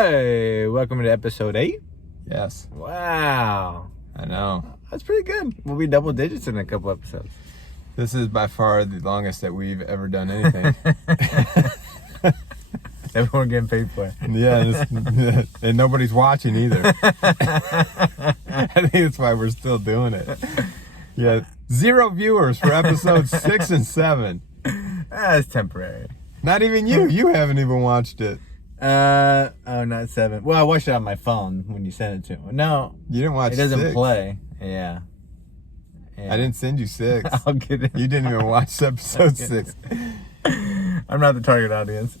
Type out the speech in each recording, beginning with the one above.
Hey, welcome to episode 8. Yes. Wow. I know. That's pretty good. We'll be double digits in a couple episodes. This is by far the longest that we've ever done anything. Everyone getting paid for it. Yeah, and nobody's watching either. I think that's why we're still doing it. Yeah, 0 viewers for episodes 6 and 7. That's temporary. Not even you. You haven't even watched it. Oh, not 7. Well, I watched it on my phone when you sent it to me. No, You didn't watch it doesn't 6. play. Yeah. I didn't send you 6. I'll get it. You didn't even watch episode 6. I'm not the target audience.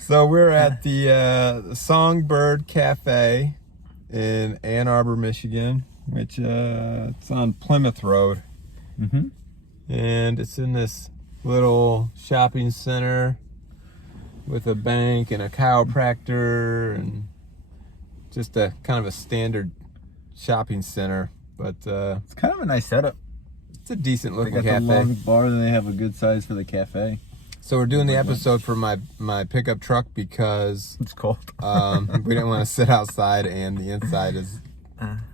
So we're at the Songbird Café in Ann Arbor, Michigan, which it's on Plymouth Road. Mm-hmm. And it's in this little shopping center with a bank and a chiropractor and just a kind of a standard shopping center. But It's kind of a nice setup. it's a decent They looking got cafe. the long bar, and they have a good size for the cafe. So we're doing the episode for my pickup truck because It's cold. we didn't want to sit outside, and the inside is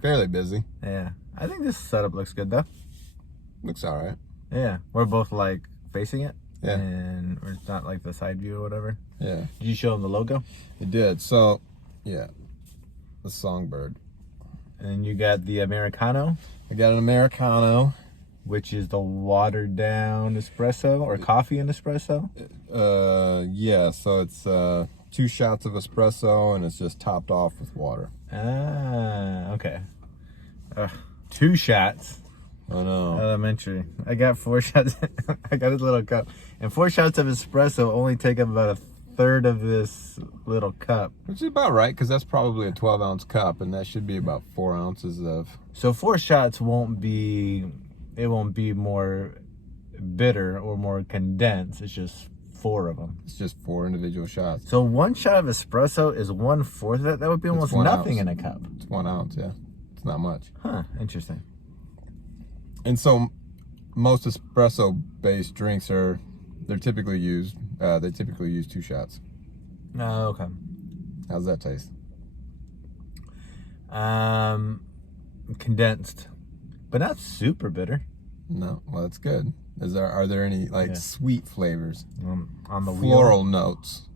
fairly busy. Yeah. I think this setup looks good, though. Looks all right. Yeah. We're both, like, facing it. Yeah. And it's not, like, the side view or whatever. Yeah, Did you show them the logo? it did. So, yeah, the Songbird. And you got the Americano, I got an Americano. which is the watered down espresso or coffee and espresso. Yeah, so it's 2 shots of espresso, and it's just topped off with water. Ah, okay. 2 shots. I know. Elementary. I got 4 shots. I got this little cup. And 4 shots of espresso only take up about a third of this little cup. Which is about right, because that's probably a 12-ounce cup, and that should be about 4 ounces of... So 4 shots won't be more bitter or more condensed. It's just 4 of them. It's just 4 individual shots. So 1 shot of espresso is 1/4 of that. That would be almost 1 nothing ounce. in a cup. It's 1 ounce, yeah. It's not much. Huh, interesting. And so most espresso-based drinks they typically use 2 shots. Oh, okay. How's that taste? Condensed, but not super bitter. No, well, that's good. Are there any Yeah. sweet flavors? On the Floral wheel. notes.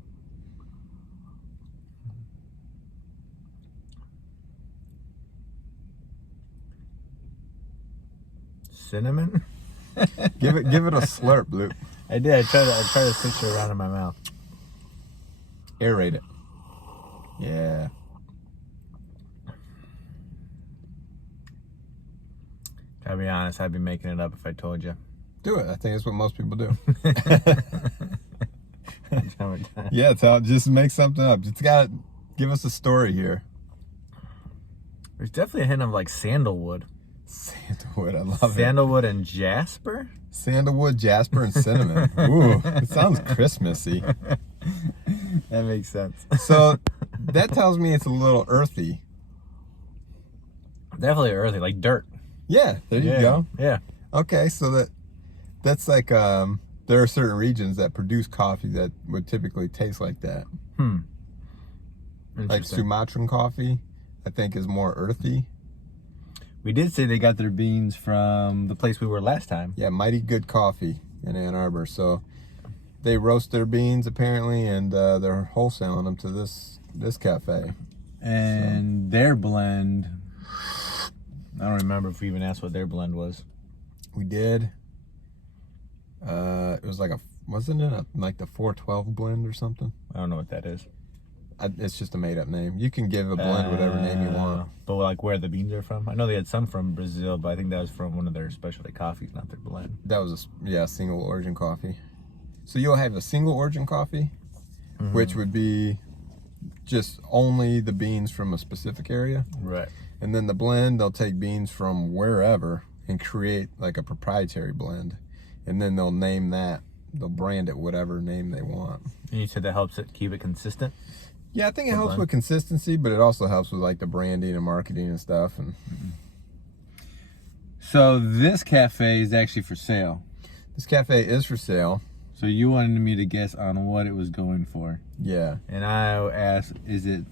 Cinnamon. Give it a slurp, Luke. I did. I tried to switch it around in my mouth. Aerate it. Yeah. Gotta be honest, I'd be making it up if I told you. Do it. I think that's what most people do. Yeah, just make something up. It's got give us a story here. There's definitely a hint of like sandalwood. Sandalwood, I love it. Sandalwood and jasper? Sandalwood, jasper, and cinnamon. Ooh, it sounds Christmassy. That makes sense. So that tells me it's a little earthy. Definitely earthy, like dirt. Yeah, there you go. Yeah. Okay, so that's like there are certain regions that produce coffee that would typically taste like that. Like Interesting. Sumatran coffee, I think is more earthy. We did say they got their beans from the place we were last time. Yeah, Mighty Good Coffee in Ann Arbor. So they roast their beans apparently, and they're wholesaling them to this cafe. And their blend, I don't remember if we even asked what their blend was. We did. It was wasn't it like the 412 blend or something? I don't know what that is. It's just a made up name. You can give a blend whatever name you want. But like where the beans are from? I know they had some from Brazil, but I think that was from one of their specialty coffees, not their blend. That was a single origin coffee. So you'll have a single origin coffee, which would be just only the beans from a specific area. Right. And then the blend, they'll take beans from wherever and create like a proprietary blend. And then they'll brand it whatever name they want. And you said that helps it keep it consistent? Yeah, I think it helps with consistency, but it also helps with like the branding and marketing and stuff. And So this cafe is actually for sale. this cafe is for sale. So you wanted me to guess on what it was going for. Yeah. And I asked, is it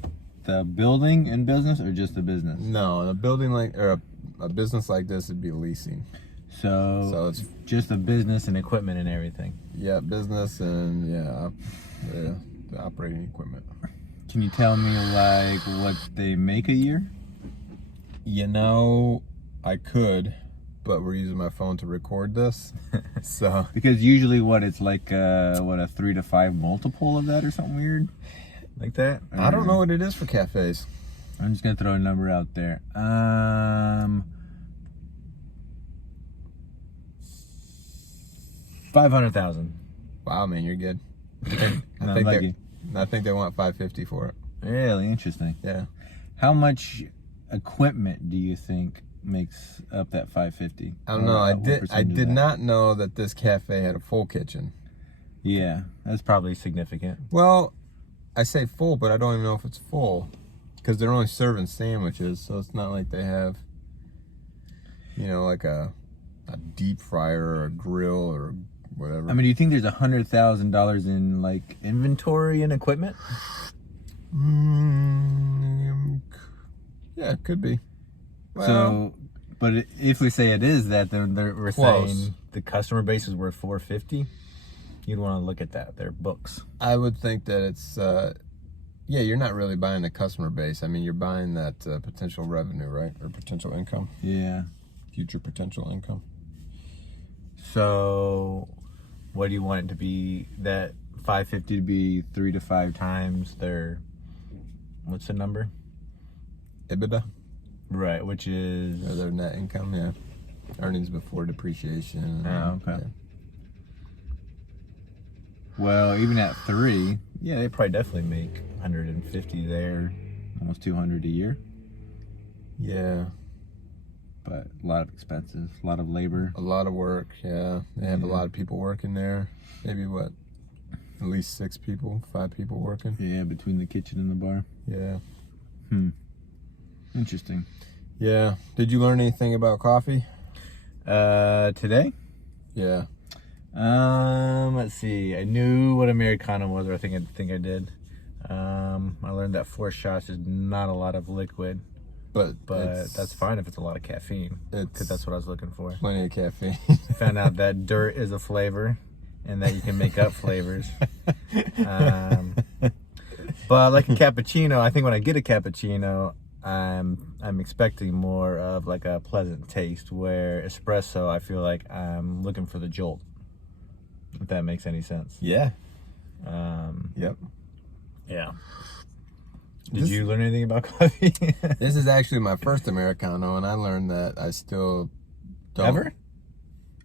the building and business or just the business? No, a building or a business like this would be leasing. So it's just the business and equipment and everything. Yeah, business and the operating equipment. Can you tell me like what they make a year? You know, I could, but we're using my phone to record this. So because usually it's like a 3 to 5 multiple of that or something weird like that. I don't know what it is for cafes. I'm just gonna throw a number out there. 500,000. Wow, man, you're good. I think they want 550 for it. Really interesting. Yeah. How much equipment do you think makes up that 550? I don't know. I did not know that this cafe had a full kitchen. Yeah, that's probably significant. Well, I say full, but I don't even know if it's full because they're only serving sandwiches, so it's not like they have, like a deep fryer or a grill or whatever. I mean, do you think there's $100,000 in like inventory and equipment? Yeah, it could be. Well, so, but if we say it is that, then we're close. saying the customer base is worth 450. You'd want to look at that. Their books. I would think that it's, you're not really buying the customer base. I mean, you're buying that potential revenue, right? Or potential income. Yeah. Future potential income. So, what do you want it to be? That 550 to be 3 to 5 times their, what's the number? EBITDA. Right, which is... Or their net income, yeah. Earnings before depreciation. Oh, okay. Yeah. Well, even at 3, yeah, they probably definitely make 150 there, almost 200 a year. Yeah. But a lot of expenses, a lot of labor. A lot of work, yeah. They have a lot of people working there. Maybe at least 6 people, 5 people working. Yeah, between the kitchen and the bar. Yeah. Interesting. Yeah. Did you learn anything about coffee? Today? Yeah. Let's see. I knew what Americano was, or I think I did. I learned that 4 shots is not a lot of liquid, but that's fine if it's a lot of caffeine, because that's what I was looking for. Plenty of caffeine. Found out that dirt is a flavor, and that you can make up flavors. But like a cappuccino, I think when I get a cappuccino, I'm expecting more of like a pleasant taste, where espresso, I feel like I'm looking for the jolt, if that makes any sense. Yeah. Yep. Yeah. Did you learn anything about coffee? This is actually my first Americano, and I learned that I still don't. Ever?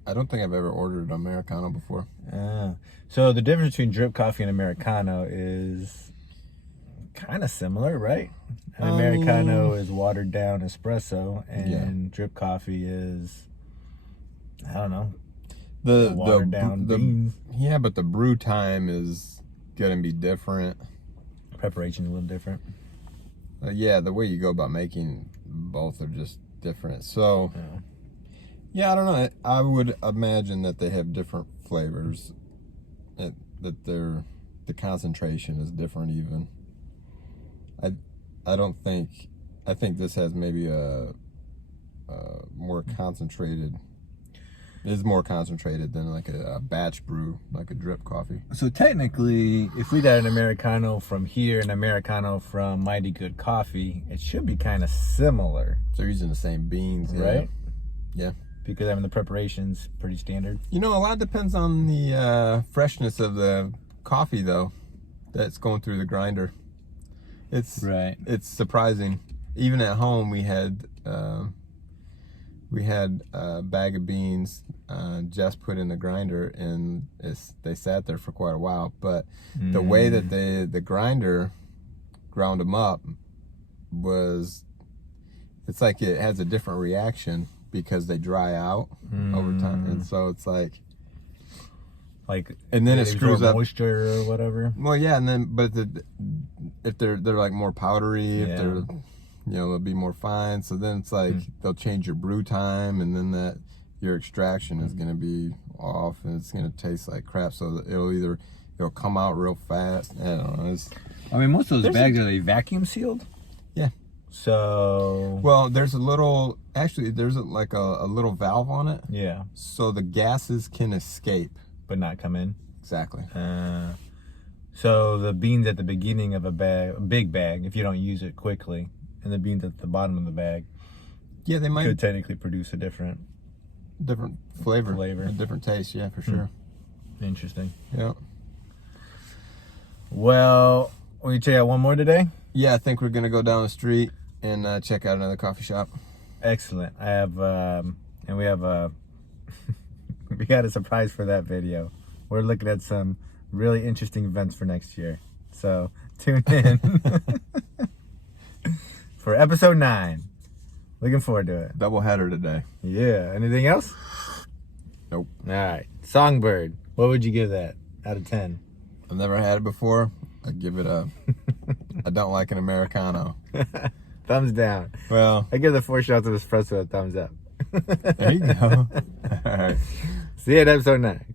I don't think I've ever ordered an Americano before. So the difference between drip coffee and Americano is kind of similar, right? An Americano is watered down espresso, and drip coffee is, I don't know, the watered down beans. Yeah, but the brew time is gonna be different. Preparation a little different. Yeah, the way you go about making both are just different. So, yeah, I don't know. I would imagine that they have different flavors. That the concentration is different even. I don't think. I think this has maybe a more concentrated. Is more concentrated than like a batch brew, like a drip coffee. So technically, if we got an Americano from here and an Americano from Mighty Good Coffee, it should be kind of similar. They're using the same beans, right? Yeah. Because I mean the preparation's pretty standard. A lot depends on the freshness of the coffee, though, that's going through the grinder. It's surprising. Even at home, we had a bag of beans just put in the grinder, and they sat there for quite a while. But the way that the grinder ground them up it's like it has a different reaction because they dry out over time, and so it's like, and then it screws up moisture or whatever. Well, yeah, and then if they're like more powdery, if they're they'll be more fine. So then it's like they'll change your brew time, and then your extraction is going to be off, and it's gonna taste like crap. So it'll come out real fast. I don't know. I mean, most of those bags are they vacuum sealed? Yeah. So. Well, there's a little little valve on it. Yeah. So the gases can escape, but not come in. Exactly. So the beans at the beginning of a big bag, if you don't use it quickly, and the beans at the bottom of the bag, yeah, they might could technically produce a different flavor, a different taste. Yeah, for sure. Interesting. Yeah. Well, will you check out one more today? Yeah, I think we're gonna go down the street and check out another coffee shop. Excellent. I have, and we have we got a surprise for that video. We're looking at some really interesting events for next year. So tune in for episode 9. Looking forward to it. Double header today. Yeah. Anything else? Nope. All right. Songbird. What would you give that out of 10? I've never had it before. I'd give it I don't like an Americano. Thumbs down. Well, I give the 4 shots of espresso a thumbs up. There you go. All right. See you at episode 9.